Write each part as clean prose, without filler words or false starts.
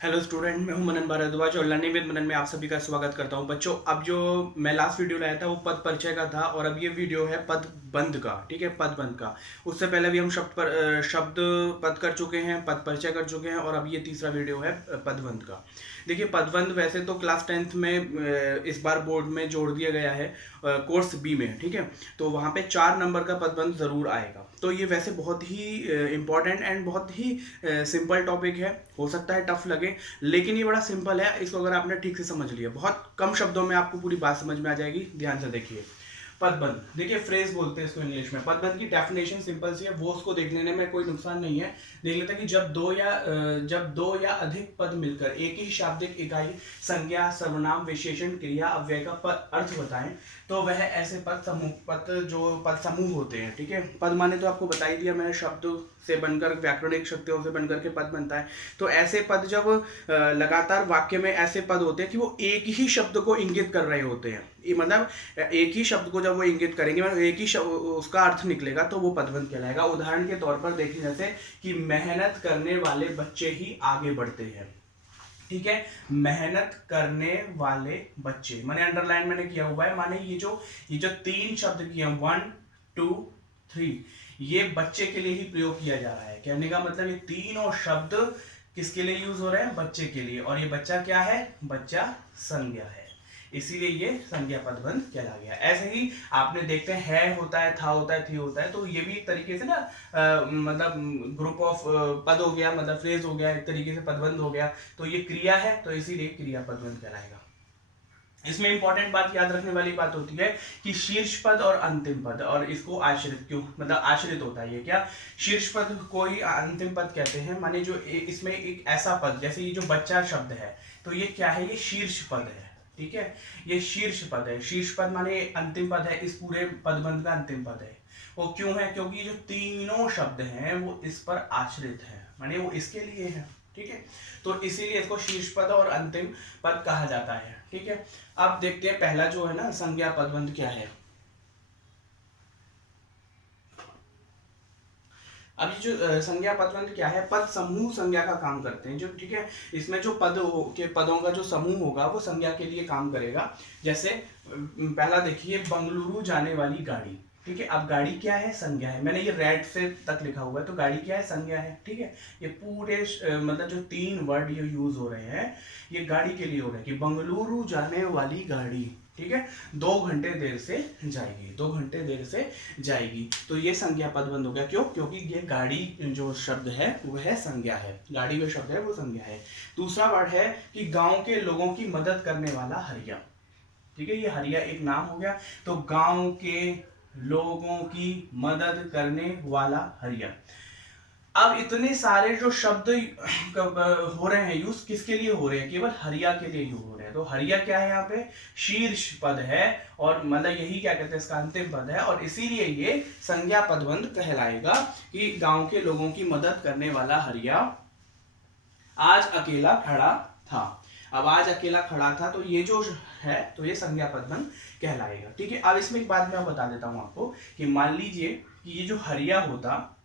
Hello student, मैं हूं मनन भारद्वाज और लर्निंग विद मनन में आप सभी का स्वागत करता हूं। बच्चों, अब जो मैं लास्ट वीडियो लाया था वो पद परिचय का था और अब ये वीडियो है पद बंध का। ठीक है, पद बंध का। उससे पहले भी हम शब्द पद कर चुके हैं, पद परिचय कर चुके हैं और अब ये तीसरा वीडियो है पदबंध का। देखिए, पदबंध वैसे तो क्लास 10th में इस बार बोर्ड में जोड़ दिया गया है कोर्स बी में। ठीक है, तो वहाँ पे 4 नंबर का पदबंध जरूर आएगा। तो ये वैसे बहुत ही इम्पोर्टेंट एंड बहुत ही सिंपल टॉपिक है। हो सकता है टफ लगे, लेकिन ये बड़ा सिंपल है। इसको अगर आपने ठीक से समझ लिया, बहुत कम शब्दों में आपको पूरी बात समझ में आ जाएगी। ध्यान से देखिए, पदबंध, देखिए फ्रेज बोलते हैं इसको इंग्लिश में। पदबंध की डेफिनेशन सिंपल सी है, वो उसको देख लेने में कोई नुकसान नहीं है। देख लेते हैं कि जब दो या अधिक पद मिलकर एक ही शाब्दिक इकाई, संज्ञा, सर्वनाम, विशेषण, क्रिया, अव्यय का अर्थ बताएं तो वह ऐसे पद समूह होते हैं। ठीक है, पद माने तो आपको बता ही दिया मैंने, शब्द से बनकर, व्याकरणिक शक्तियों से बनकर के पद बनता है। तो ऐसे पद जब लगातार वाक्य में ऐसे पद होते हैं कि वो एक ही शब्द को इंगित कर रहे होते हैं, मतलब एक ही शब्द को जब वो इंगित करेंगे, मतलब एक ही उसका अर्थ निकलेगा, तो वो पदबंध कहलाएगा। उदाहरण के तौर पर देखिए, जैसे कि मेहनत करने वाले बच्चे ही आगे बढ़ते हैं। ठीक है, मेहनत करने वाले बच्चे, मैंने अंडरलाइन मैंने किया हुआ है, माने ये जो 3 शब्द किए हैं, 1 2 3, ये बच्चे के लिए ही प्रयोग किया जा रहा है। कहने का मतलब ये तीनों शब्द किसके लिए यूज हो रहे हैं? बच्चे के लिए। और ये बच्चा क्या है? बच्चा संज्ञा है, इसीलिए ये संज्ञा पदबंध कहला गया। ऐसे ही आपने देखते हैं, है होता है, था होता है, थी होता है, तो ये भी एक तरीके से ना मतलब ग्रुप ऑफ पद हो गया, मतलब फ्रेज हो गया, एक तरीके से पदबंध हो गया। तो ये क्रिया है, तो इसीलिए क्रिया पदबंध कहलाएगा। इसमें इंपॉर्टेंट बात याद रखने वाली बात होती है कि शीर्ष पद और अंतिम पद, और इसको आश्रित क्यों, मतलब आश्रित होता है ये क्या? शीर्ष पद को ही अंतिम पद कहते हैं। माने जो इसमें एक ऐसा पद, जैसे ये जो बच्चा शब्द है, तो ये क्या है? ये शीर्ष पद है। ठीक है, ये शीर्ष पद है। शीर्ष पद माने अंतिम पद है, इस पूरे पदबंध का अंतिम पद है। वो क्यों है? क्योंकि जो तीनों शब्द हैं वो इस पर आश्रित है, माने वो इसके लिए है। ठीक है, तो इसीलिए इसको शीर्ष पद और अंतिम पद कहा जाता है। ठीक है, अब देखते हैं पहला जो है ना, संज्ञा पदबंध क्या है। अब ये जो संज्ञा पदबंध क्या है? पद समूह संज्ञा का काम करते हैं जो। ठीक है, इसमें जो पदों का जो समूह होगा वो संज्ञा के लिए काम करेगा। जैसे पहला देखिए, बंगलुरु जाने वाली गाड़ी। ठीक है, अब गाड़ी क्या है? संज्ञा है। मैंने ये रेड से तक लिखा हुआ है, तो गाड़ी क्या है? संज्ञा है। ठीक है, ये पूरे मतलब जो 3 वर्ड ये यूज हो रहे हैं, ये गाड़ी के लिए हो रहे हैं कि बंगलुरु जाने वाली गाड़ी। ठीक है, 2 घंटे देर से जाएगी, 2 घंटे देर से जाएगी। तो ये संज्ञा पदबंध हो गया। क्यों? क्योंकि ये गाड़ी जो शब्द है वो है संज्ञा है, गाड़ी जो शब्द है वो संज्ञा है। दूसरा वर्ड है कि गांव के लोगों की मदद करने वाला हरिया। ठीक है, ये हरिया एक नाम हो गया। तो गांव के लोगों की मदद करने वाला हरिया। अब इतने सारे जो शब्द हो रहे हैं यूज, किसके लिए हो रहे हैं? केवल हरिया के लिए यूज हो रहे हैं। तो हरिया क्या है? यहाँ पे शीर्ष पद है, और मतलब यही क्या कहते हैं, इसका अंतिम पद है, और इसीलिए ये संज्ञा पदबंध कहलाएगा कि गांव के लोगों की मदद करने वाला हरिया आज अकेला खड़ा था। अब आज अकेला खड़ा था, तो ये जो है, तो ये संज्ञा पदबंध कहलाएगा। ठीक है, अब इसमें एक बात मैं बता देता हूं आपको कि मान लीजिए कि ये जो हरिया होता,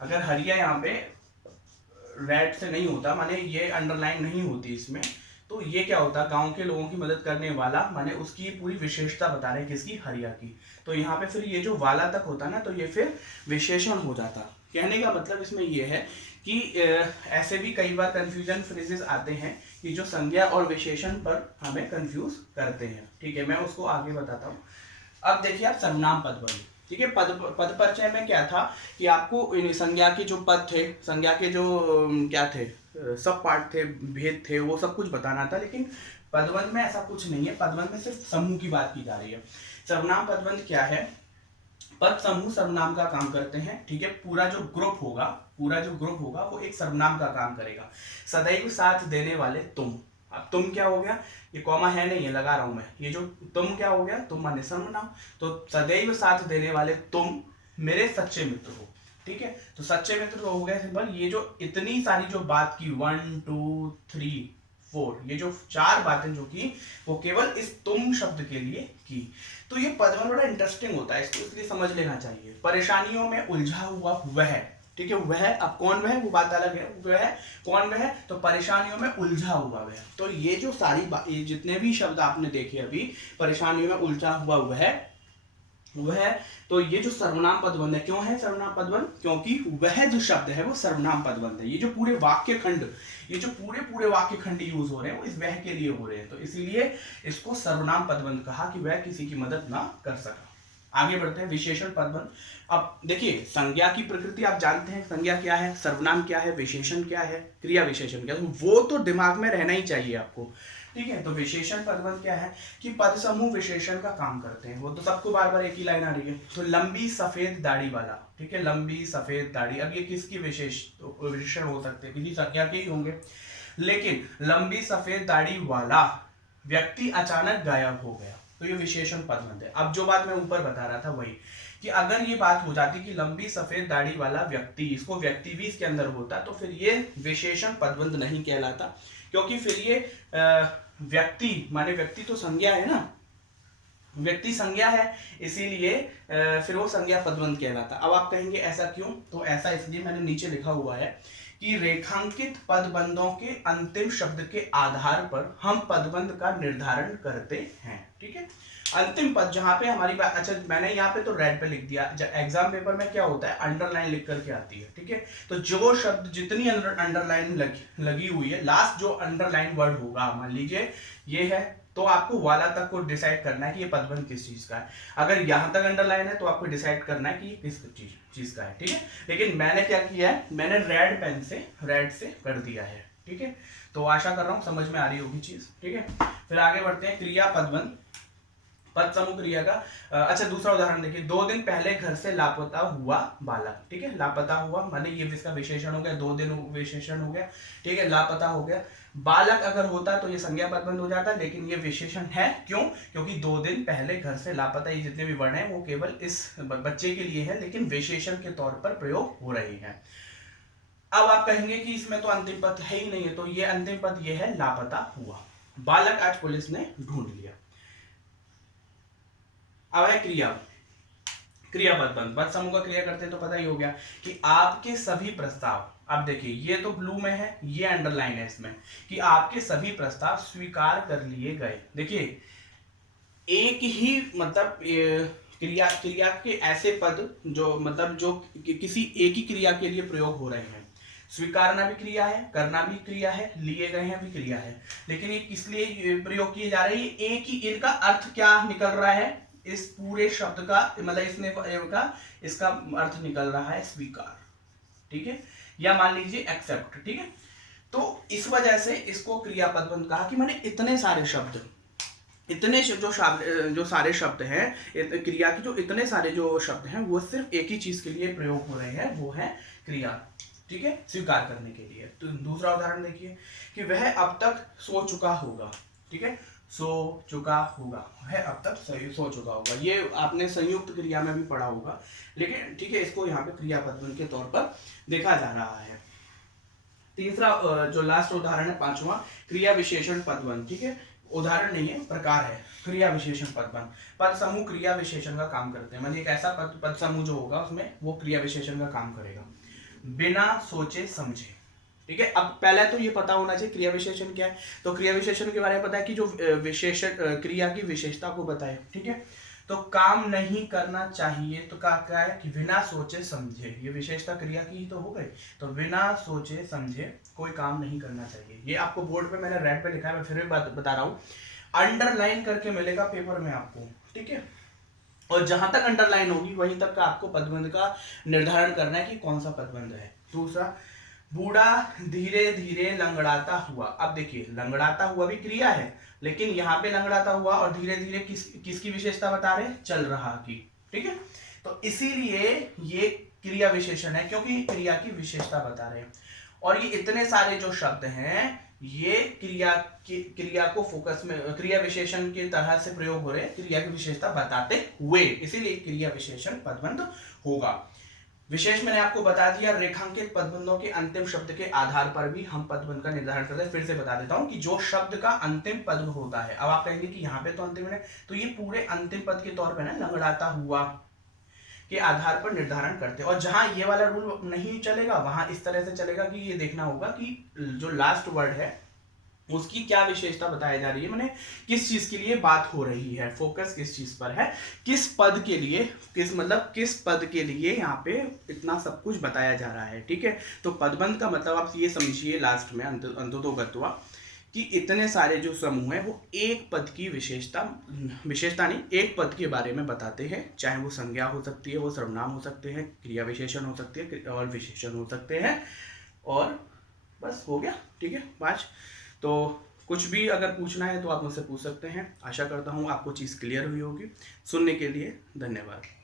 अगर हरिया यहाँ पे रेड से नहीं होता, माने ये अंडरलाइन नहीं होती इसमें, तो ये क्या होता? गांव के लोगों की मदद करने वाला, माने उसकी पूरी विशेषता बता रहे हैं, किसकी? हरिया की। तो यहाँ पे फिर ये जो वाला तक होता ना, तो ये फिर विशेषण हो जाता। कहने का मतलब इसमें ये है कि ऐसे भी कई बार कंफ्यूजन फ्रेजेस आते हैं कि जो संज्ञा और विशेषण पर हमें कंफ्यूज करते हैं। ठीक है, मैं उसको आगे बताता हूँ। अब देखिए आप, सर्वनाम पदबंध। ठीक है, पद परिचय में क्या था कि आपको संज्ञा के जो पद थे, संज्ञा के जो क्या थे, सब पार्ट थे, भेद थे, वो सब कुछ बताना था। लेकिन पदबंध में ऐसा कुछ नहीं है, पदबंध में सिर्फ समूह की बात की जा रही है। सर्वनाम पदबंध क्या है? पद समूह सर्वनाम का काम करते हैं। ठीक है, पूरा जो ग्रुप होगा वो एक सर्वनाम का काम करेगा। सदैव साथ देने वाले तुम। अब तुम क्या हो गया? ये कॉमा है नहीं है, लगा रहा हूं मैं। ये जो तुम क्या हो गया? तुम माने सर्वनाम। तो सदैव साथ देने वाले तुम मेरे सच्चे मित्र हो। ठीक है, तो सच्चे मित्र हो गया सिंपल। ये जो इतनी सारी जो बात की, 1 2 3 फोर, ये जो 4 बातें जो की वो केवल इस तुम शब्द के लिए की। तो ये पदवन बड़ा इंटरेस्टिंग होता है, इसको इसलिए समझ लेना चाहिए। परेशानियों में उलझा हुआ वह, ठीक है, वह, अब कौन वह, वो बात अलग है, वह कौन वह, तो परेशानियों में उलझा हुआ वह। तो ये जो ये जितने भी शब्द आपने देखे अभी, परेशानियों में उलझा हुआ वह, तो ये जो सर्वनाम पदबंध है, क्यों है सर्वनाम पदबंध, क्योंकि वह जो शब्द है वो सर्वनाम पदबंध है। ये जो पूरे वाक्य खंड, ये जो पूरे वाक्य खंड यूज हो रहे हैं वो इस वह के लिए हो रहे हैं, तो इसीलिए इसको सर्वनाम पदबंध कहा कि वह किसी की मदद ना कर सका। आगे बढ़ते हैं, विशेषण पदबंध। अब देखिए, संज्ञा की प्रकृति आप जानते हैं, संज्ञा क्या है, सर्वनाम क्या है, विशेषण क्या है, क्रिया विशेषण क्या है, तो वो तो दिमाग में रहना ही चाहिए आपको, ठीक है। तो विशेषण पदबंध क्या है कि पद समूह विशेषण का काम करते हैं, वो तो सबको बार बार एक ही लाइन आ रही है। तो लंबी सफेद दाढ़ी वाला, ठीक है, लंबी सफेद दाढ़ी, अब ये किसकी विशेषण हो सकते हैं, किसी संज्ञा के ही होंगे, लेकिन लंबी सफेद दाढ़ी वाला व्यक्ति अचानक गायब हो गया, तो ये विशेषण पदबंध है। अब जो बात मैं ऊपर बता रहा था वही, कि अगर ये बात हो जाती कि लंबी सफेद दाढ़ी वाला व्यक्ति, इसको व्यक्ति भी इसके अंदर होता, तो फिर ये विशेषण पदबंध नहीं कहलाता, क्योंकि फिर ये व्यक्ति माने व्यक्ति तो संज्ञा है ना, व्यक्ति संज्ञा है, इसीलिए फिर वो संज्ञा पदबंध कहलाता। अब आप कहेंगे ऐसा क्यों, तो ऐसा इसलिए, मैंने नीचे लिखा हुआ है कि रेखांकित पदबंधों के अंतिम शब्द के आधार पर हम पदबंध का निर्धारण करते हैं, ठीक है। अंतिम पद जहां पे हमारी बात, अच्छा मैंने यहाँ पे तो रेड पे लिख दिया, एग्जाम पेपर में क्या होता है अंडरलाइन लिख करके आती है, ठीक है। तो जो शब्द जितनी अंडरलाइन लगी हुई है, लास्ट जो अंडरलाइन वर्ड होगा, मान लीजिए ये है, तो आपको वाला तक को डिसाइड करना है कि ये पदबंध किस चीज का है। अगर यहां तक अंडरलाइन है तो आपको डिसाइड करना है कि ये किस चीज का है, ठीक है। लेकिन मैंने क्या किया है, मैंने रेड पेन से रेड से कर दिया है, ठीक है। तो आशा कर रहा हूं समझ में आ रही होगी चीज, ठीक है। फिर आगे बढ़ते हैं, क्रिया पदबंध, पद समूह क्रिया का। अच्छा दूसरा उदाहरण देखिए, 2 दिन पहले घर से लापता हुआ बालक, ठीक है, लापता हुआ माने ये इसका विशेषण हो गया, 2 दिन विशेषण हो गया, ठीक है, लापता हो गया। बालक अगर होता तो ये संज्ञा पदबंध हो जाता, लेकिन ये विशेषण है, क्यों, क्योंकि 2 दिन पहले घर से लापता, ये जितने भी वर्ण हैं वो केवल इस बच्चे के लिए है, लेकिन विशेषण के तौर पर प्रयोग हो रही है। अब आप कहेंगे कि इसमें तो अंतिम पद है ही नहीं है, तो ये अंतिम पद ये है लापता हुआ, बालक आज पुलिस ने ढूंढ लिया। अब है क्रिया पदबंध, पद समूह का क्रिया करते हैं तो पता ही हो गया कि आपके सभी प्रस्ताव, अब देखिए ये तो ब्लू में है, ये अंडरलाइन है इसमें, कि आपके सभी प्रस्ताव स्वीकार कर लिए गए। देखिए एक ही मतलब क्रिया के ऐसे पद जो मतलब जो किसी एक ही क्रिया के लिए प्रयोग हो रहे हैं, स्वीकारना भी क्रिया है, करना भी क्रिया है, लिए गए हैं भी क्रिया है, लेकिन ये किस लिए प्रयोग किए जा रहे हैं, एक ही, इनका अर्थ क्या निकल रहा है, इस पूरे शब्द का मतलब इसका अर्थ निकल रहा है स्वीकार, ठीक है, या मान लीजिए एक्सेप्ट, ठीक है। तो इस वजह से इसको क्रिया पदबंध कहा कि मैंने इतने सारे शब्द, इतने जो सारे शब्द हैं, क्रिया की जो इतने सारे जो शब्द हैं वो सिर्फ एक ही चीज के लिए प्रयोग हो रहे हैं, वो है क्रिया, ठीक है, स्वीकार करने के लिए। तो दूसरा उदाहरण देखिए कि वह अब तक सो चुका होगा, ठीक है, सो चुका होगा, है अब तक सो चुका होगा, ये आपने संयुक्त क्रिया में भी पढ़ा होगा, लेकिन ठीक है, इसको यहाँ पे क्रिया पदबंध के तौर पर देखा जा रहा है। तीसरा जो लास्ट उदाहरण है, 5वां, क्रिया विशेषण पदबंध, ठीक है, उदाहरण नहीं है, प्रकार है, क्रिया विशेषण पदबंध। पद समूह क्रिया विशेषण का काम करते हैं, मतलब एक ऐसा पद समूह जो होगा उसमें वो क्रिया विशेषण का काम करेगा बिना सोचे समझे, ठीक है। अब पहले तो ये पता होना चाहिए क्रिया विशेषण क्या है, तो क्रिया विशेषण के बारे में पता है कि जो विशेषण क्रिया की विशेषता को बताए, ठीक है। तो काम नहीं करना चाहिए, तो क्या है कि बिना सोचे समझे, ये विशेषता क्रिया की ही तो हो गई, तो बिना सोचे समझे कोई काम नहीं करना चाहिए। ये आपको बोर्ड पे मैंने रेड पे लिखा है, मैं फिर भी बता रहा हूँ, अंडरलाइन करके मिलेगा पेपर में आपको, ठीक है, और जहां तक अंडरलाइन होगी वहीं तक का आपको पदबंध का निर्धारण करना है कि कौन सा पदबंध है। दूसरा, बूढ़ा धीरे धीरे लंगड़ाता हुआ, अब देखिए लंगड़ाता हुआ भी क्रिया है, लेकिन यहाँ पे लंगड़ाता हुआ और धीरे धीरे किसकी विशेषता बता रहे, चल रहा की, ठीक है, तो इसीलिए ये क्रिया विशेषण है, क्योंकि क्रिया की विशेषता बता रहे हैं। और ये इतने सारे जो शब्द हैं ये क्रिया को फोकस में, क्रिया विशेषण की तरह से प्रयोग हो रहे हैं, क्रिया की विशेषता बताते हुए, इसीलिए क्रिया विशेषण पदबंध होगा। विशेष मैंने आपको बता दिया, रेखांकित पदबंधों के अंतिम शब्द के आधार पर भी हम पदबंध का निर्धारण करते हैं। फिर से बता देता हूं कि जो शब्द का अंतिम पद होता है, अब आप कहेंगे कि यहाँ पे तो अंतिम है, तो ये पूरे अंतिम पद के तौर पे ना लंगड़ाता हुआ के आधार पर निर्धारण करते हैं। और जहां ये वाला रूल नहीं चलेगा वहां इस तरह से चलेगा कि ये देखना होगा कि जो लास्ट वर्ड है उसकी क्या विशेषता बताई जा रही है, मैंने किस चीज के लिए बात हो रही है, फोकस किस चीज पर है, किस पद के लिए, किस पद के लिए यहाँ पे इतना सब कुछ बताया जा रहा है। ठीक है, तो पदबंध का मतलब आप ये समझिए लास्ट में अंततो गत्वा कि इतने सारे जो समूह है वो एक पद की विशेषता नहीं, एक पद के बारे में बताते हैं। चाहे वो संज्ञा हो सकती है, वो सर्वनाम हो सकते हैं, क्रिया विशेषण हो सकती है और विशेषण हो सकते हैं। और बस हो गया। ठीक है, 5। तो कुछ भी अगर पूछना है तो आप मुझसे पूछ सकते हैं। आशा करता हूँ आपको चीज़ क्लियर हुई होगी। सुनने के लिए धन्यवाद।